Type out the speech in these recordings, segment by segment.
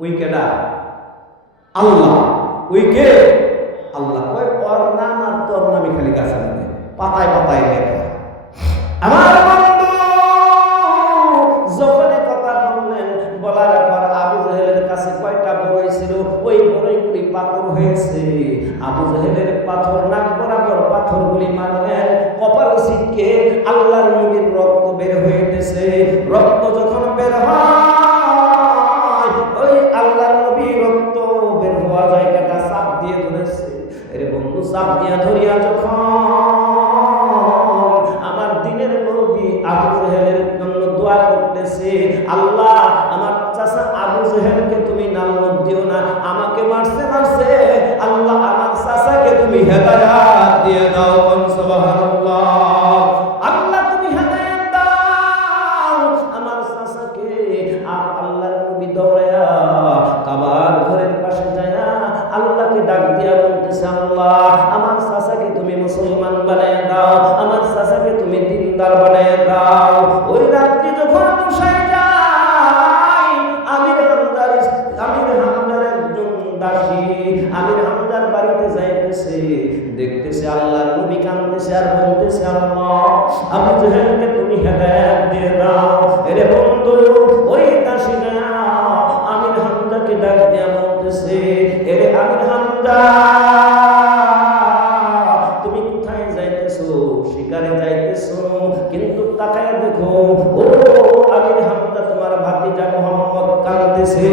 ওই কেডা আল্লাহ। ওই আল্লাহ কয় ওর নাম আর তোর নামই খালি গাছে লাগে পাতায় পাতায় লেখা। আমার বন্ধু যখন কথা বললেন, বলার পর আবু জাহেলের কাছে কয়টা বড়ই ছিল? ওই বড়ইগুলি পাথর হয়েছে। আবু জাহেলের পাথর নাক বরাবর পাথরগুলি মানলেন জেহেলকে তুমি নাল্লুক দিও না, আমাকে মারছে মারছে। আল্লাহ আমার চাচাকে তুমি হেদায়াত দিয়ে দাও। তাকায় দেখো, ও আমির হামদা, তোমার ভাতিজা মোহাম্মদ কাঁদতেছে।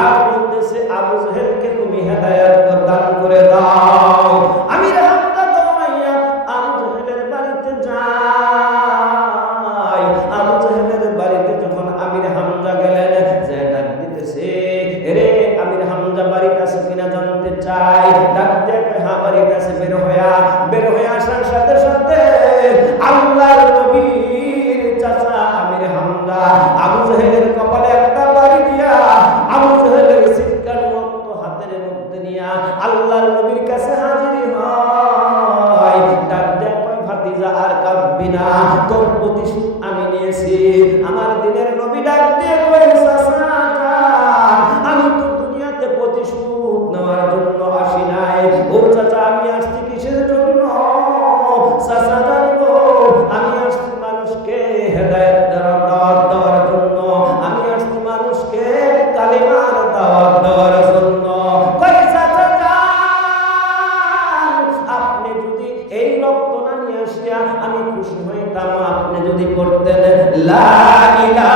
আর বলতেছে, আবু জেহেলকে তুমি হেদায়াত দান করে দাও। আমির হামদা তোমাইয়া আবু জেহেলের বাড়িতে যায় আবু জেহেলের বাড়িতে যখন আমির হামজা গেলেন, যে ডাক দিতেছে রে আমির হামজা বাড়ির কাছে কিনা জানতে চাই? ডাক দেখ হ্যাঁ বাড়ির কাছে বের হইয়া, বের হয়ে আসার সাথে সাথে আমার দিনের নবী ডাক দিয়ে কয়েছে আমি খুশি হইতাম আপনি যদি করতেন লাগিলা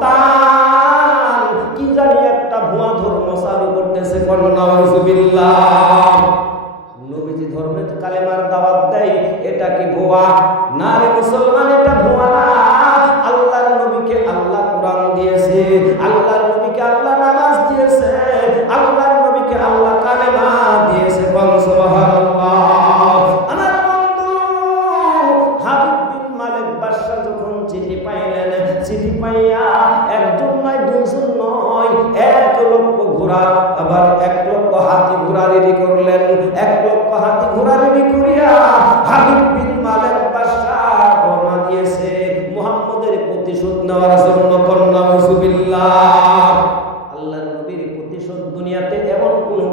따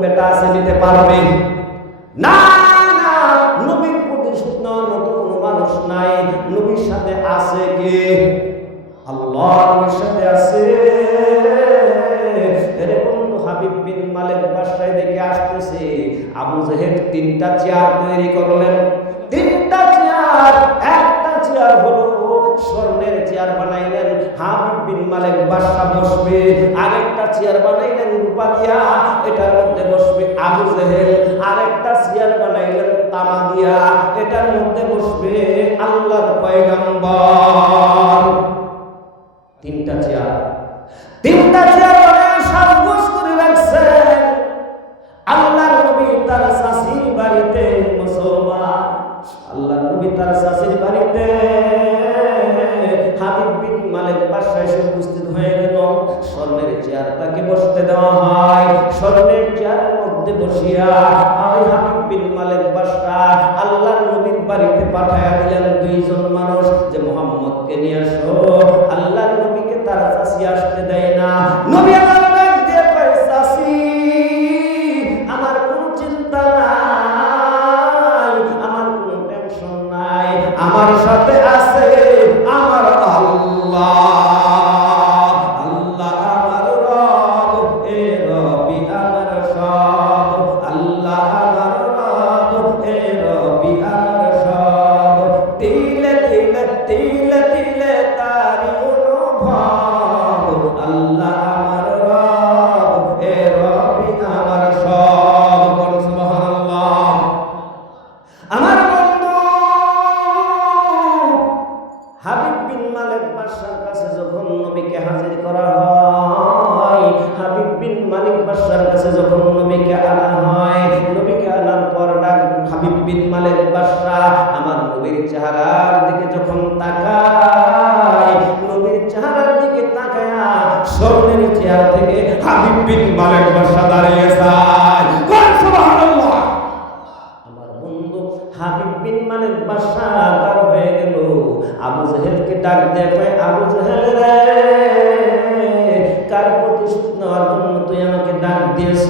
বেটা আছে নিতে পারবে? না না, নবীর প্রতিশোধ মতো কোনো মানুষ নাই। নবীর সাথে আছে কে? আল্লাহ নবীর সাথে আছে। তিনটা চেয়ার তৈরি করলেন। তিনটা চেয়ার, একটা চেয়ার হলো স্বর্ণের চেয়ার বানাইলেন। হাবিব মালিক বাসা বসবে, আরেকটা চেয়ার বানাইলেন রূপা দিয়া এটার মধ্যে বসবে আবু জেহেল, আরেকটা চেয়ার বানাইলেন তামা দিয়া এটার মধ্যে বসবে আল্লাহর পয়গম্বর। তিনটা চেয়ার তিনটা চেয়ার বানায় করে রাখছেন। আল্লাহর নবী তার শাশির বাড়িতে মুসলমান। আল্লাহর নবী তার শাশির বাড়িতে হাবিব বিন মালিক বাসায় এসে উপস্থিত হয়ে গেল। স্বর্ণের চেয়ার তাকে বসতে দেওয়া হয়। স্বর্ণের চেয়ারের মধ্যে বসিয়া আমি হাবিব বিন মালিক বাসা আল্লাহ নবীর বাড়িতে পাঠায় দিলেন দুইজন মানুষ যে মোহাম্মদকে নিয়ে আসো। আল্লাহর বিন মালিক বাদশা দাঁড়িয়ে যায়। বল সুবহানাল্লাহ। আমার বন্ধু হাবিব বিন মালিক বাদশা তার হয়ে গেল। আবু জাহেলকে ডাক দিয়ে কয় আবু জাহেল রে কার প্রতিশোধ নেওয়ার জন্য তুই আমাকে ডাক দিয়েছ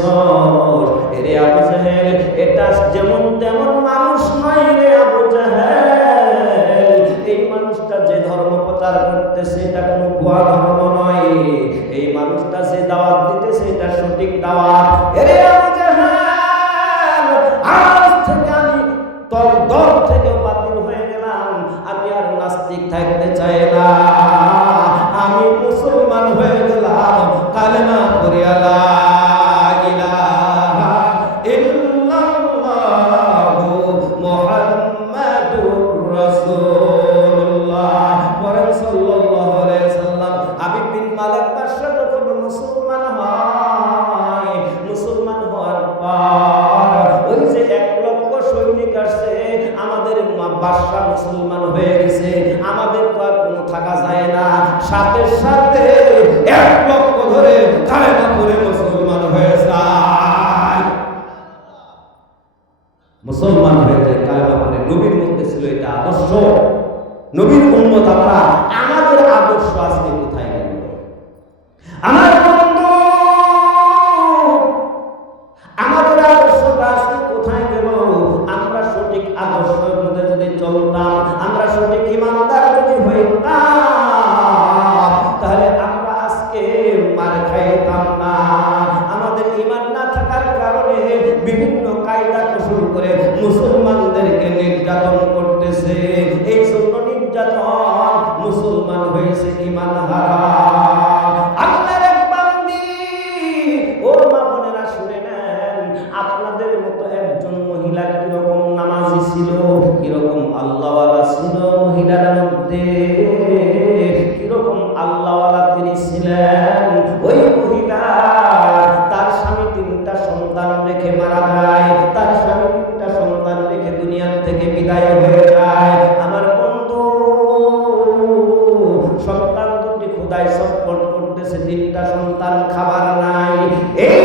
রে আবু জাহেল এটা যেমন তেমন মানুষ থাকা যায় না। সাথে সাথে এক লক্ষ ধরে কালেমা করে মুসলমান হয়ে যায়। মুসলমান হয়ে যায় কালেমা নবীর মধ্যে ছিল এটা আদর্শ। নবীর উন্মত আমরা আল্লাহওয়ালা ছিল মহিলার মধ্যে। কীরকম আল্লাহওয়ালা তিনি ছিলেন? ওই মহিলা তার স্বামী তিনটা সন্তান রেখে মারা যায়, তার স্বামী তিনটা সন্তান রেখে দুনিয়ার থেকে বিদায় হয়ে যায়। আমার বন্ধু, সন্তান দুটি খোদায় সফর করতেছে, তিনটা সন্তান খাবার নাই। এই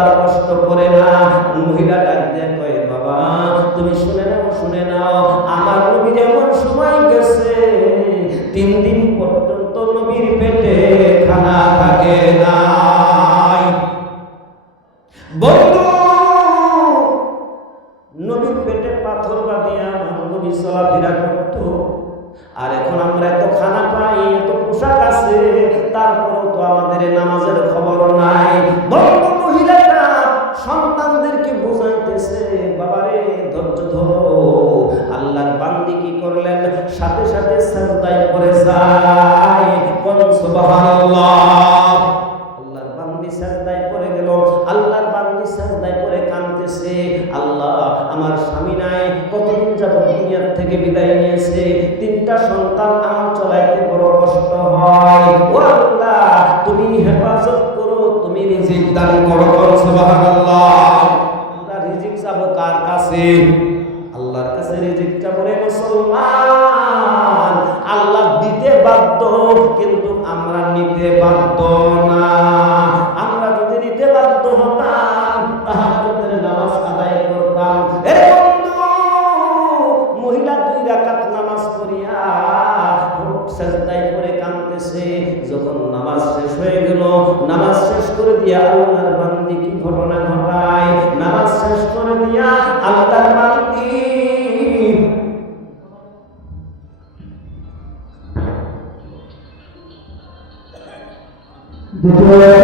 আর কষ্ট করে না। মহিলা ডাকতে কয়ে, বাবা, তুমি শুনে নাও শুনে নাও, আমার নবী যেমন সময় গেছে। তিন দিন পর্যন্ত নবীর পেটে সাথে সাথে সাজদায় পড়ে যায়। কোন সুবহানাল্লাহ। যখন নামাজ শেষ হয়ে গেল, নামাজ শেষ করে দিয়া আল্লাহর বান্দি কি ঘটনা ঘটায়? নামাজ শেষ করে দিয়া আল্লাহর বান্দি দ্বিতীয়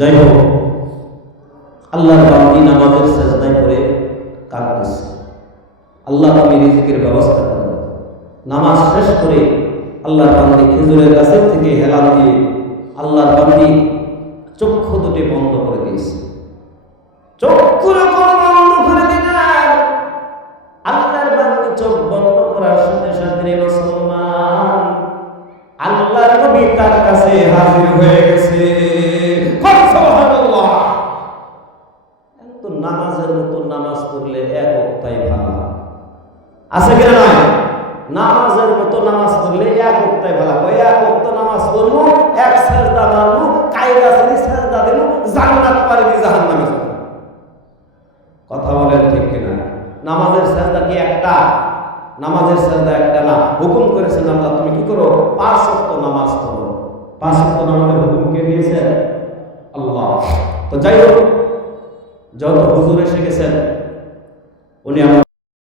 যাই হোক, আল্লাহর বান্দি নামাজের সেজদায় করে কাঁদতেছে আল্লাহ তুমি রিজিকের ব্যবস্থা করেন নামাজ শেষ করে আল্লাহর বান্দি খেজুরের গাছের থেকে হেলান দিয়ে আল্লাহর বান্দি চক্ষু দুটি বন্ধ করে দিয়েছে। চক্ষু বন্ধ করে দিলেন, আল্লাহর বান্দি চোখ বন্ধ করার সাথে সাথে মুসলমান, আল্লাহর নবী তার কাছে হাজির হয়ে গেছে। অক্তাই ভালো ওই এক নামাজ পড়ব এক সেজদা মারবো কায়দা সরি সেজদা দিলু জান্নাত পারে পারবি জাহান্নামে কথা বলেন ঠিক কিনা? নামাজের সেজদা কি একটা? নামাজের সেজদা একটা না? হুকুম করেছেন আল্লাহ, তুমি কি করো? পাঁচ ওয়াক্ত নামাজ পড়ো। পাঁচ ওয়াক্ত নামাজের হুকুম কে দিয়েছেন আল্লাহ। তো যাই হোক যত হুজুর এসে গেছেন, উনি আমার